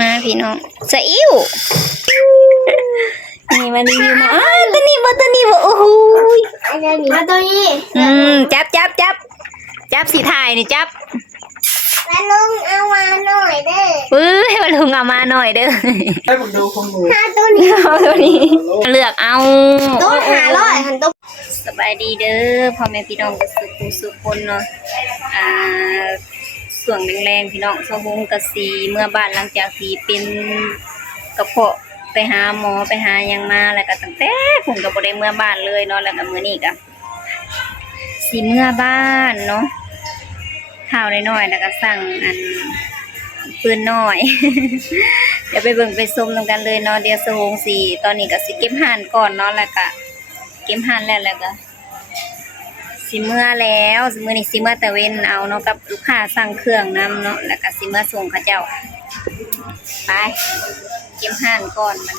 มาพี่น้องสะอิ่วนี่มารีวิวมาตัวนี้บ่โอ้โหมาตัวนี้จับสีถ่ายนี่จับมาลุงเอามาหน่อยเด้อให้มาลุงเอามาหน่อยเด้อให้ผมดูของหนูหาตัวนี้เลือกเอาตัว500หันตัวสบายดีเด้อพ่อแม่พี่น้องสุขคนเนาะส่วงแรงๆพี่น้องสะฮงกะสีเมื่อบ้านหลังจากที่เป็นกระเพาะไปหาหมอไปหายังมาแล้วก็ตั้งแต่ผมก็บ่ได้เมื่อบ้านเลยเนาะแล้วก็มื้อนี้ก็สิเมื่อบ้านเนาะข้าวน้อยๆแล้วก็สั่งอันปืนน้อย เดี๋ยวไปเบิ่งไปชมนำกันเลยเนาะเดี๋ยวสะฮงสิตอนนี้ก็สิเก็บห่านก่อนเนาะแล้วก็เก็บห่านแล้วก็สิเมื่อแล้วมื้อนี้สิเมื่อตะเวนเอาเนาะกับลูกค้าสั่งเครื่องนำเนาะแล้วก็สิเมื่อส่งเขาเจ้าไปเก็บห่านก่อนมัน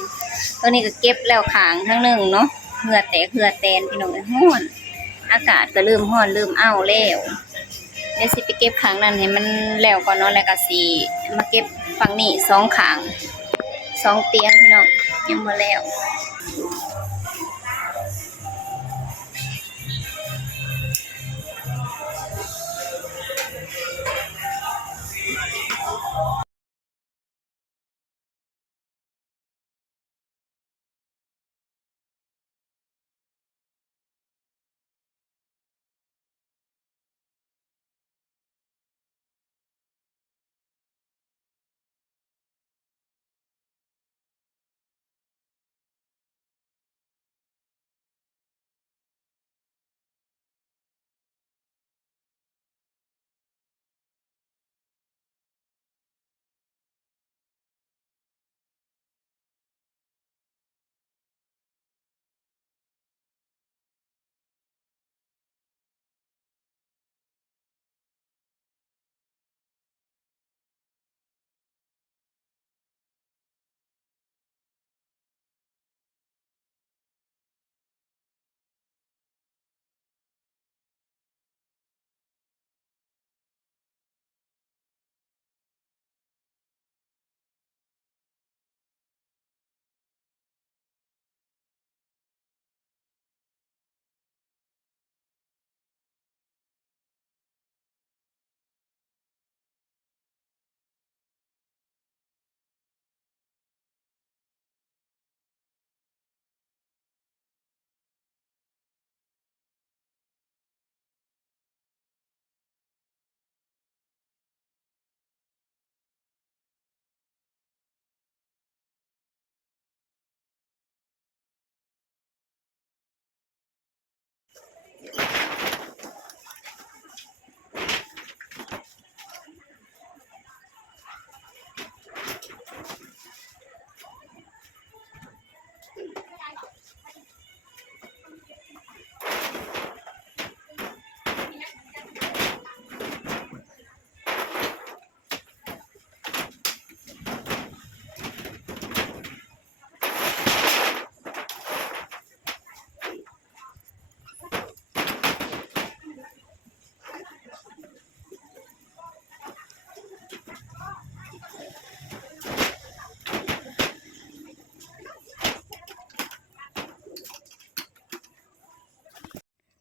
ตัวนี้ก็เก็บแล้วขางทั้งนึงเนาะเหือแตกเหือแตนพี่น้องร้อนอากาศก็เริ่มร้อนเริ่มอ้าวแล้วเดี๋ยวสิไปเก็บขางนั้นให้มันแล้วก่อนเนาะแล้วก็สิมาเก็บฝั่งนี้2ขาง2เตียงพี่น้องยังบ่แล้ว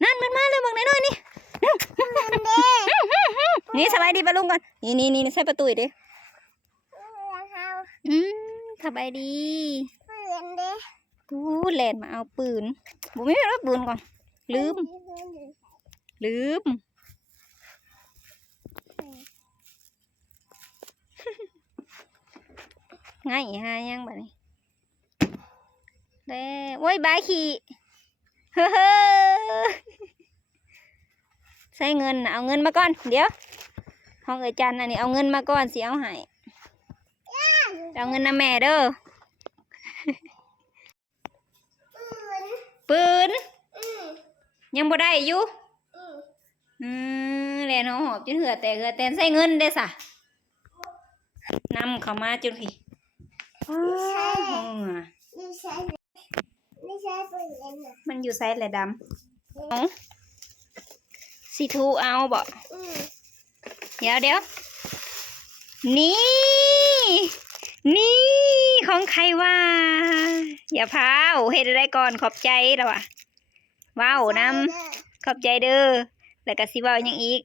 นั่นมันมาเลยบอกหน่อยนี่นี่สบายดีปะลุงก่อนนี่ใส่ประตูดิสบายดีกูแลนมาเอาปืนบุไม่รับปืนก่อนลืมง่ายฮะยังแบบนี้เด้โว้ยบายขี่เฮ้อใช้เงินเอาเงินมาก่อนเดี๋ยวห้องเอ๋ยจันอันนี้เอาเงินมาก่อนสิเอาให้เอาเงินนะแม่เด้อปืนยังบ่ได้อยู่แลนหอบจนเหือแตนใส่เงินได้สะนำเข้ามาจุดพี่มันอยู่ไซส์แหละดำสีทูเอาบ่เดี๋ยวนี่ ของใครว่าอย่าพาวเฮ็ดอะไรก่อนขอบใจแล้วว่ะว้าวนำขอบใจเด้อแล้วก็สิเว้าหยังอีก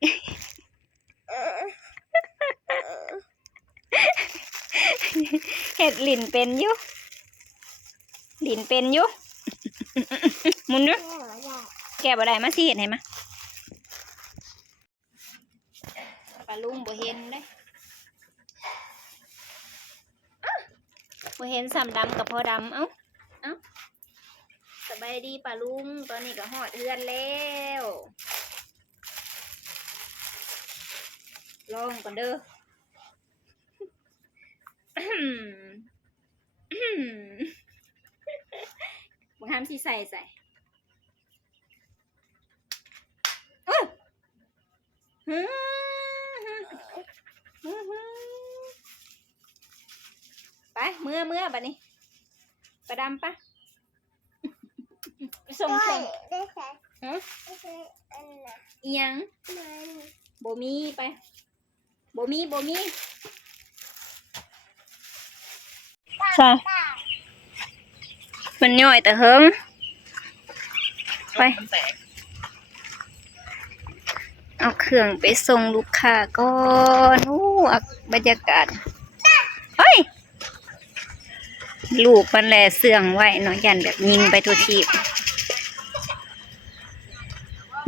เฮ็ดลิ้นเป็นอยู่ลิ้นเป็นอยู่ หมุนเนาะแกบ่ได้มาสิเฮ็ดให้มาปลาลุงบ่เห็นเด้บ่เห็นสำดำกับพอดำเอ้าสบายดีปลาลุงตอนนี้ก็ฮอดเฮือนแล้วลองก่อนเด้อ บางครั้งที่ใส่ไปเมื่อบัดนี้ประดำปะไปส่ง ได้ใช่ ฮะ ได้ใช่อันน่ะ เอียง มัน บ่มีไปบ่มีใช่มันย่อยแต่เฮิงไปเอาเครื่องไปส่งลูกค้าก่อนบรรยากาศเฮ้ยลูกมันแลเสื่องไว้เนาะยันแบบยิงไปทุกที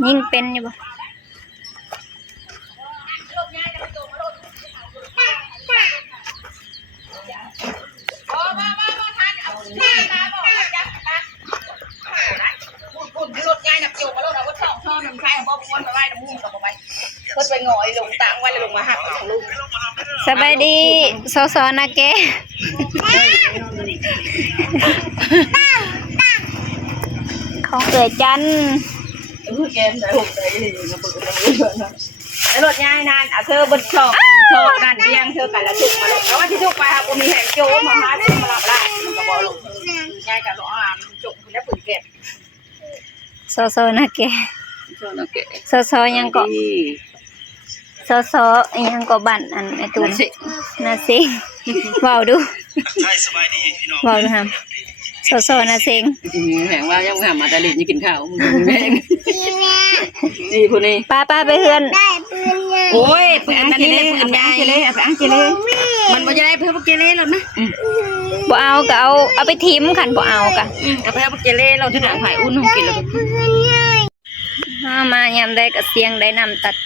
ยิงเป็นอยู่บ่สบายดีซอนะแกของเกิดจันแกมได้6ได้นี่นะเปิดนะแล้วรถยายนานเธอบนช่องกันเลี้ยงเธอกันละทุกมาลงแล้วว่าที่ทุกไปครับบ่มีแหงโจมาหาได้มารับได้ก็บ่ลงยายก็รอจบแล้วปืนเก็บซอนะแกซอยังก็ซอยังก็บั่นอันไอ้ตูนน่าสิเว้าดูใช่สบายดีพี่น้องเว้าดูฮะซอน่าเซ็งแหงว่ายังหามาตะลิดนี่กินข้าวแม่นี่ผู้นี้ป้าไปเฮือนได้ปืนใหญ่โอ้ยปืนอันนี้เลยปืนใหญ่เลยไปอังเกเลยมันบ่จะได้เพิ่มเกเรแล้วนะบ่เอาก็เอาไปทิมคันบ่เอาก็เอาไปเอาเกเรเราที่หนังไผ่อุ่นห้องกินแล้วมายามได้ก็เสียงได้นำตัด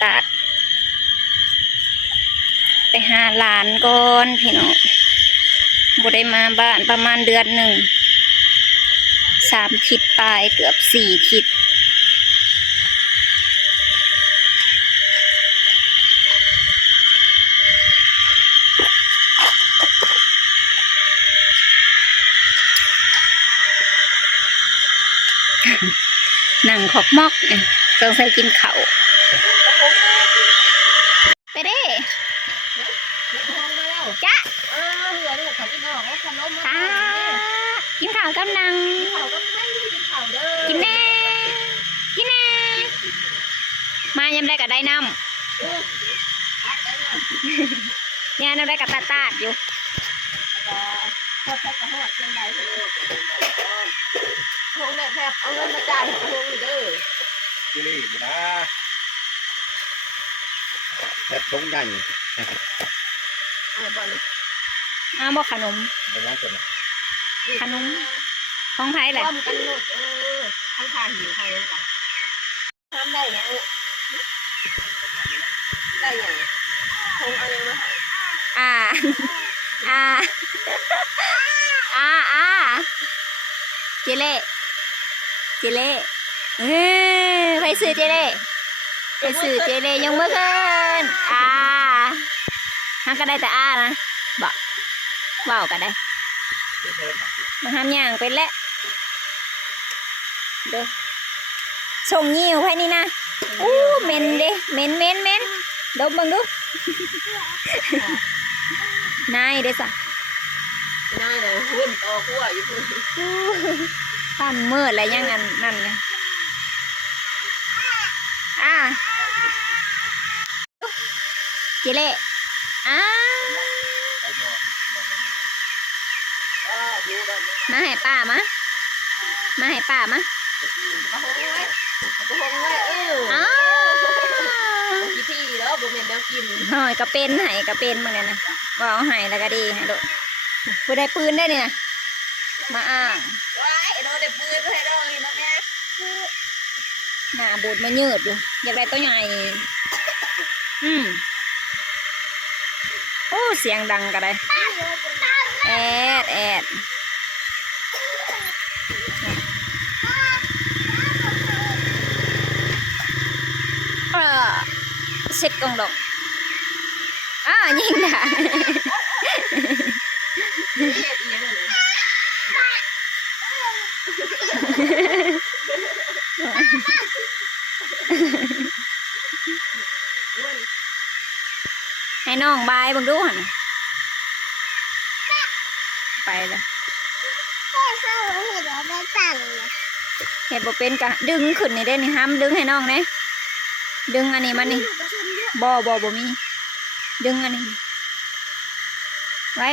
ไปหาหลานก่อนพี่น้องบ่ได้มาบ้านประมาณเดือนหนึ่ง3 ทิศปลายเกือบ4 ทิศนั่งขอกมอกต้องใส่กินข้าวไปเด้จ้ะกินข้าวกับนางกินแน่มายามได้ก็ได้น้ำเนี่ยน้ำได้กับตาดอยู่โค้งเนี่ยแทบเอาเงินมาจ่ายโค้งเด้อที่นี่นะแทบตรงใหญ่บอกขนมเป็นยังไงขนมของไทยแหละทั้งทานหิวไทยเลยจ้ะทำได้ยังได้ยังคงเอายังมาเจเล่ไปซื้อเจเล่ยังเมื่อคืนฮักก็ได้แต่นะบอกกันได้มาทำอย่างเป็นแล้วเด้อส่งยิ้วให้นี่นะเมนเด้เมนดมบังดูนายเด้สะนายเลยหุ่นต่อขั้วอยู่พุ่นท่านมืดอะไรยังนั่นเลยเจเล่ มาให้ป้ามาให้ป้ามา ก็คงเลยอ้าว กี่ที่แล้วบ่แม่นแล้วกิน หอยกระเป็นให้กระเป็นเหมือนกันนะว่าเอาให้แล้วก็ดีให้โดดผู้ได้ปืนได้เนี่ยมาอ้าง ว้ายโดนได้ปืนให้ดอกนี่นะแม่ หน้าบูดมายืดอยู่อยากได้ตัวใหญ่โอ้เสียงดังก็ได้แอดเช็ดกองดอกยิงด่า เฮ็ดอีหยังนั่นน่ะ ให้น้องบายบังดูหันไปเลย แค่เข้าเห็นแล้วได้สั่งเลย เห็ดบ่เป็นกะดึงขึ้นนี่ได้นี่ห้ามดึงให้น้องนะดึงอันนี้มันนี่บ่มีดึงอันนี้ไว้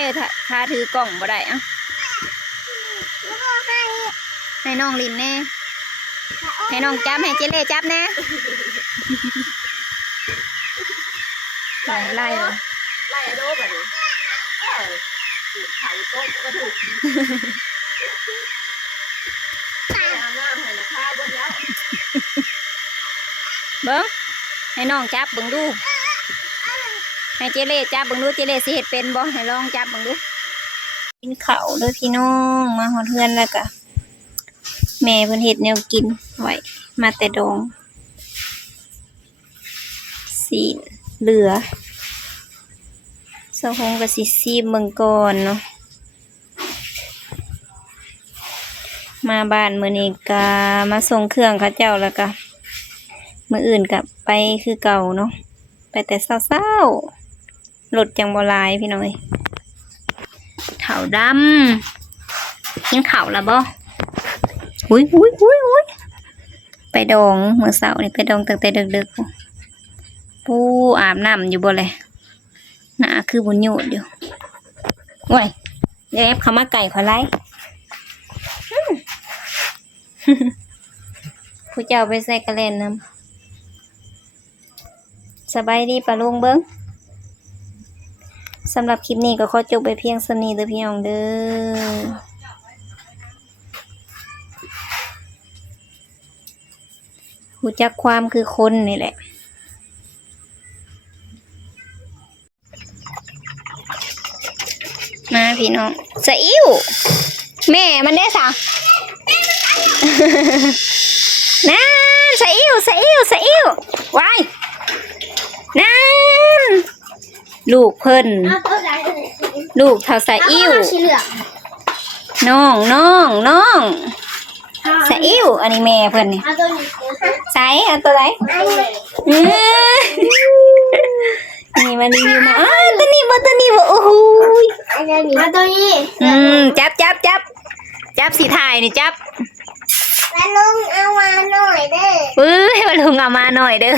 ถ้าถือกล่องบ่ได้อะ แล้วก็ให้ ให้น้องลินแน่ให้น้องจับให้เจเล่จับแน่ไล่ไล่อะโดบัดนี้ไข่โต๊ะก็ถูกอาบน้ำให้นะข้าวเบิดแล้ว เบิ้งให้น้องจับเบิ้งดูให้เจเล่จับเบิ้งดูเจเล่สิเฮ็ดเป็นบ่ให้ลองจับเบิ้งดูกินข้าวเด้อพี่น้องมาฮอดเฮือนแล้วก็แม่เพิ่นเฮ็ดแนวกินไว้มาแต่ดองสีเหลือสะฮงก็สิซีเบิ่งก่อนเนาะมาบ้านมื้อนี้ก็มาส่งเครื่องเขาเจ้าแล้วก็มื้ออื่นก็ไปคือเก่าเนาะไปแต่เช้าๆรถจังบ่หลายพี่น้อยเฒ่าดำกินข้าวแล้วบ่หุยไปดองมื้อเช้านี่ไปดองตั้งแต่ดึกๆปูอาบน้ำอยู่บ่เลยหน้าคือบ่หยุดอยู่โอ้ยเดี๋ยวแอบเข้ามาไก่ขอไล่ผู้เจ้าไปใส่กระเล่นน้ำสบายดีปะลุงเบิ้งสำหรับคลิปนี้ก็ขอจบไปเพียงสนี้เด้อพี่น้องเด้อรู้จักความคือคนนี่แหละมาพี่น้องสะอิ่วแม่มันได้สั่งนั่นสะอิ่ววายนั่นลูกเพิ่น เอาตัวไหน ลูกเท่าสะอิ่ว สีเหลือง น้องสะอิ่วอันนี้แม่เพิ่นนี่ เอาตัวนี้ ใส่อันตัวไหน อันนี้ นี่มันรีวิวมาตัวนี้บ่โอ้โห อันนี้เอาตัวนี้ จับสีถ่ายนี่จับ แล้วลุงเอามาหน่อยเด้อ ให้มาลุงเอามาหน่อยเด้อ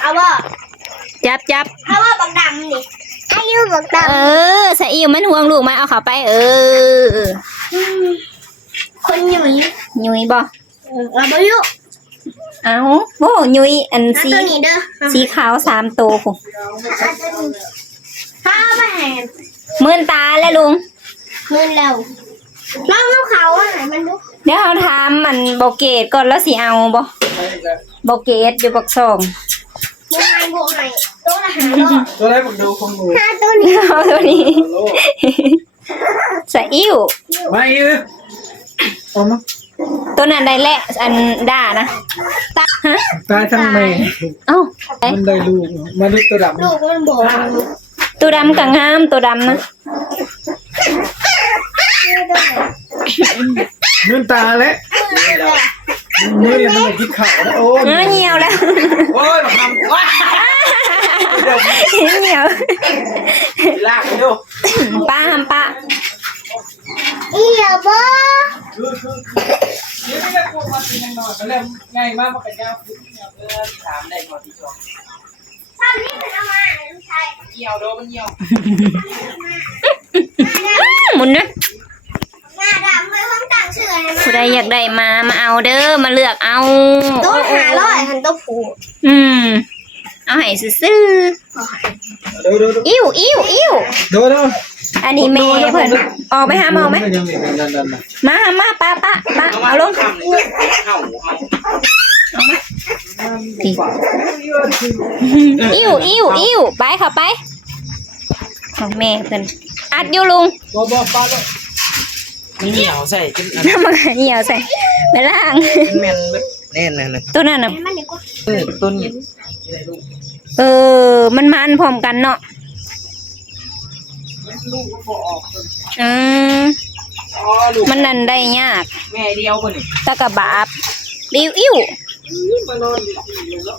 เอาบ่ จับ เอาบ่บักดำนี่อายุบักด สะอิ่วมันห่วงลูกมาเอาเข้าไปำคนหนุ่ย ยุยบ่ เอาบ่ยุ เอาโอ้ยุยอัน เอา สี ตัวนี้เด้อ สีขาว3ตัวพุ่น เอาตัวนี้ถ้าเอาไปให้ มื่นตาแล้วลุง เงินแล้วลองเอาเขาอ่ะไหนมันดู เดี๋ยวเราทำมันโบเกตก่อนแล้วสิเอาบ่โบเกตอยู่ปักซอง บวกให้ตัวละ500 ตัวได้บักดูของหนู ถ้าตัวนี้ เอาตัวนี้สะอิ่ว ไม่เอามา ตัวนั้นได้แหละอันด่านะตาฮะ ตายทั้งแม่ เอ้า มันได้ลูกมาดูตัวดำ ลูกมันบอก ตัวดำกับงามตัวดำนะ เงินตาแล้วเงินแล้วมันกินข้าวแล้วโอ้ย เหี่ยวแล้ว โอ้ยมาทำว้า เหี่ยว ลากไปดู ป้าห้ามป้า อีเหรอบ่ นี่ไม่ได้พูดมาเป็นยังนอนแล้วง่ายมากมาเป็นยาวถามได้หมดที่สอง ตอนนี้มันเอามาใช่ เหี่ยวโดมันเหี่ยว ได้ หมุนนะ หน้าดำไม่ห้องต่างเฉยนะ ผู้ใดอยากได้มาเอาเด้อมาเลือกเอา ตัว500หันตัวผู เอาให้ซื่อ ดู ๆอิ่ว ดู อันนี้แม่เพิ่นออกไปหาหมอไหม ยังมีดัน มาป้าเอาลงอิ่วไปเข้าไปของแม่เพิ่นอัดอยู่ลุง บ่ป้าเลยนี่เหนียวใส่กิน น้ำมันเหี่ยวใส่ไปล่าง แม่นแน่นนะ ตัวนั้นน่ะ มันดีกว่า ต้นนี้ มันพร้อมกันเนาะ ลูกก็บ่ออก ลูกมันนั่นได้ยาก แม่เดียวบ่นี่ ตะกะบาบอิ่ว มานอนอยู่แล้ว